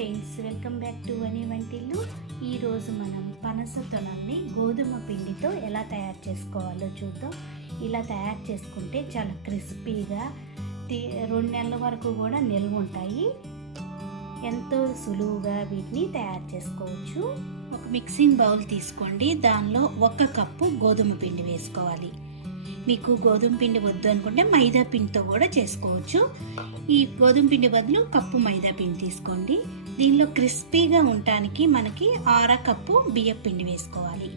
Friends, welcome back to వని వంటిల్లు. ఈరోజు మనం పనస తొనల్ని గోధుమ పిండితో ఎలా తయారు చేసుకోవాలో చూద్దాం. ఇలా తయారు చేసుకుంటే చాలా క్రిస్పీగా 2 నెలల వరకు కూడా నిల్వ ఉంటాయి. ఎంతో సులువుగా వీటిని తయారు చేసుకోవచ్చు. ఒక మిక్సింగ్ బౌల్ తీసుకోండి. దానిలో 1 కప్పు గోధుమ పిండి వేసుకోవాలి. మీకు గోధుమ పిండి వద్దు అనుకుంటే మైదా పిండితో కూడా చేసుకోవచ్చు. ఈ గోధుమ పిండి బదులు కప్పు మైదా పిండి తీసుకోండి. దీనిలో క్రిస్పీగా ఉండటానికి మనకి 1/2 కప్పు బియ్యం పిండి వేసుకోవాలి.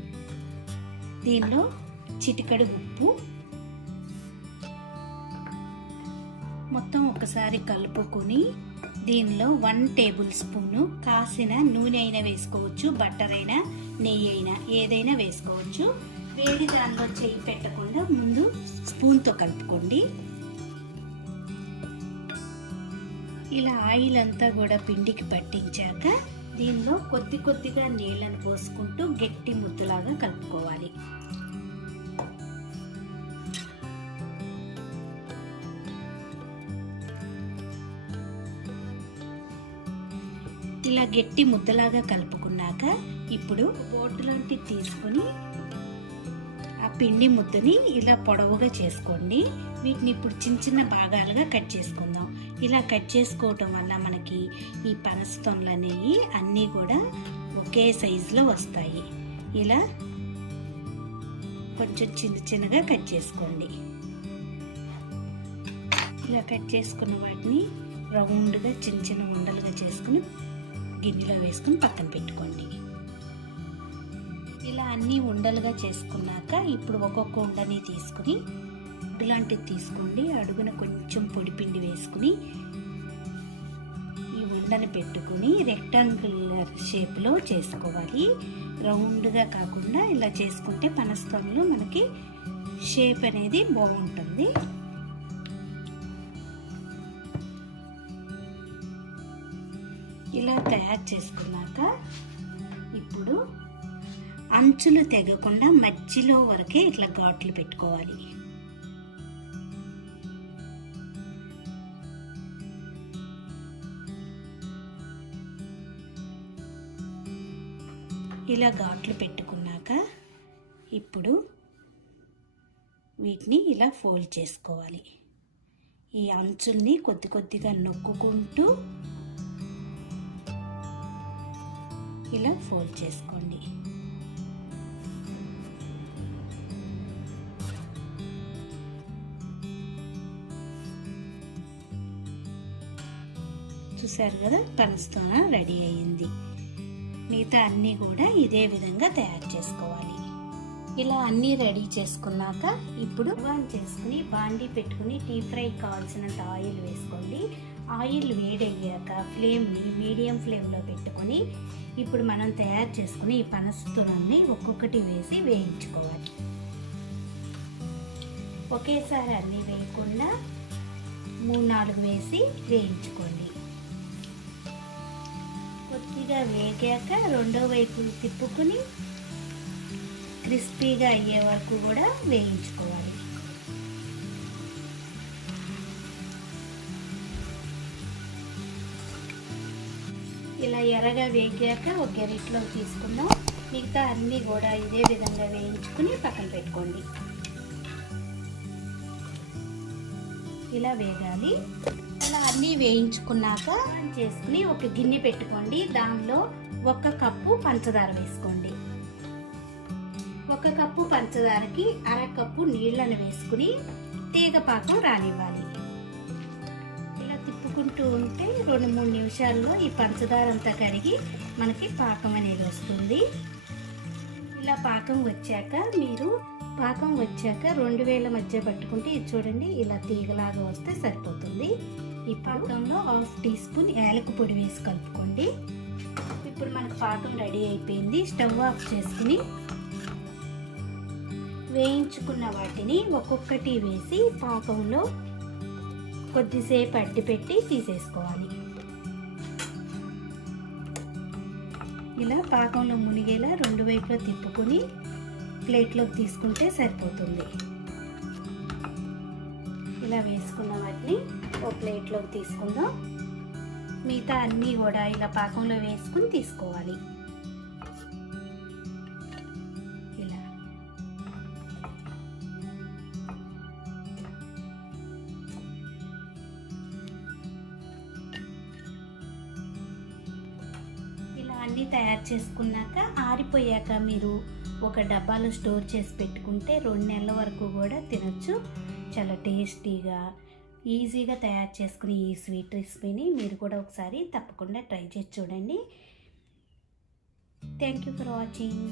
దీనిలో చిటికెడు ఉప్పు, మొత్తం ఒకసారి కలుపుకొని దీనిలో 1 టేబుల్ స్పూను కాసిన నూనె అయినా వేసుకోవచ్చు, బటర్ అయినా, నెయ్యి అయినా ఏదైనా వేసుకోవచ్చు. వేడి దానిలో చేయి పెట్టకుండా ముందు స్పూన్తో కలుపుకోండి. ఇలా ఆయిల్ అంతా కూడా పిండికి పట్టించాక దీనిలో కొద్దిగా నీళ్ళను పోసుకుంటూ గట్టి ముద్దలాగా కలుపుకోవాలి. ఇలా గట్టి ముద్దలాగా కలుపుకున్నాక ఇప్పుడు బోర్డు లాంటిది తీసుకొని ఆ పిండి ముద్దని ఇలా పొడవుగా చేసుకోండి. వీటిని ఇప్పుడు చిన్న భాగాలుగా కట్ చేసుకుందాం. ఇలా కట్ చేసుకోవటం వల్ల మనకి ఈ పనస తొనలు అనేవి అన్నీ కూడా ఒకే సైజులో వస్తాయి. ఇలా కొంచెం చిన్నగా కట్ చేసుకోండి. ఇలా కట్ చేసుకున్న వాటిని రౌండ్గా చిన్న ఉండలుగా చేసుకుని గిన్నెలో వేసుకుని పక్కన పెట్టుకోండి. ఇలా అన్నీ ఉండలుగా చేసుకున్నాక ఇప్పుడు ఒక్కొక్క ఉండని తీసుకుని లాంటిది తీసుకోండి. అడుగున కొంచెం పొడిపిండి వేసుకుని ఈ ఉండని పెట్టుకుని రెక్టాంగులర్ షేప్లో చేసుకోవాలి. రౌండ్గా కాకుండా ఇలా చేసుకుంటే పనస తొనలు మనకి షేప్ అనేది బాగుంటుంది. ఇలా తయారు చేసుకున్నాక ఇప్పుడు అంచులు తెగకుండా మధ్యలో వరకే ఇట్లా ఘాట్లు పెట్టుకోవాలి. ఇలా ఘాట్లు పెట్టుకున్నాక ఇప్పుడు వీటిని ఇలా ఫోల్డ్ చేసుకోవాలి. ఈ అంచుల్ని కొద్దిగా నొక్కుంటూ ఇలా ఫోల్డ్ చేసుకోండి. చూసారు కదా, పనస తొన రెడీ అయ్యింది. మిగతా అన్నీ కూడా ఇదే విధంగా తయారు చేసుకోవాలి. ఇలా అన్నీ రెడీ చేసుకున్నాక ఇప్పుడు ఆన్ చేసుకుని బాండీ పెట్టుకుని డీప్ ఫ్రై కావాల్సినంత ఆయిల్ వేసుకోండి. ఆయిల్ వేడయ్యాక ఫ్లేమ్ని మీడియం ఫ్లేమ్లో పెట్టుకొని ఇప్పుడు మనం తయారు చేసుకుని ఈ పనస తొనల్ని ఒక్కొక్కటి వేసి వేయించుకోవాలి. ఒకేసారి అన్నీ వేయకుండా 3-4 వేసి వేయించుకోండి. కొద్దిగా వేగాక రెండో వైపు తిప్పుకొని క్రిస్పీగా అయ్యే వరకు కూడా వేయించుకోవాలి. ఇలా ఎర్రగా వేగాక ఒక గరిటెలో తీసుకుందాం. మిగతా అన్నీ కూడా ఇదే విధంగా వేయించుకుని పక్కన పెట్టుకోండి. ఇలా వేగాలి. ఇలా అన్నీ వేయించుకున్నాక చేసుకుని ఒక గిన్నె పెట్టుకోండి. దానిలో 1 కప్పు పంచదార వేసుకోండి. 1 కప్పు పంచదారకి 1/2 కప్పు నీళ్లను వేసుకుని తీగ పాకం రానివ్వాలి. ఇలా తిప్పుకుంటూ ఉంటే 2-3 నిమిషాల్లో ఈ పంచదార అంతా కరిగి మనకి పాకం అనేది వస్తుంది. ఇలా పాకం వచ్చాక 2 వేల మధ్య పట్టుకుంటే ఇది చూడండి, ఇలా తీగలాగా వస్తే సరిపోతుంది. ఈ పాకంలో 1/2 టీ స్పూన్ యాలక పొడి వేసి కలుపుకోండి. ఇప్పుడు మనకు పాకం రెడీ అయిపోయింది. స్టవ్ ఆఫ్ చేసుకుని వేయించుకున్న వాటిని ఒక్కొక్కటి వేసి పాకంలో కొద్దిసేపు అడ్డుపెట్టి తీసేసుకోవాలి. ఇలా పాకంలో మునిగేలా 2 వైపులా తిప్పుకుని ప్లేట్లోకి తీసుకుంటే సరిపోతుంది. ఇలా వేసుకున్న వాటిని ఒక ప్లేట్లోకి తీసుకుందాం. మిగతా అన్నీ కూడా ఇలా పాకంలో వేసుకుని తీసుకోవాలి. ఇలా ఇలా అన్నీ తయారు చేసుకున్నాక ఆరిపోయాక మీరు ఒక డబ్బాలో స్టోర్ చేసి పెట్టుకుంటే 2 నెలల వరకు కూడా తినొచ్చు. చాలా టేస్టీగా ఈజీగా తయారు చేసుకునే ఈ స్వీట్ రెసిపీని మీరు కూడా ఒకసారి తప్పకుండా ట్రై చేసి చూడండి. Thank you for watching.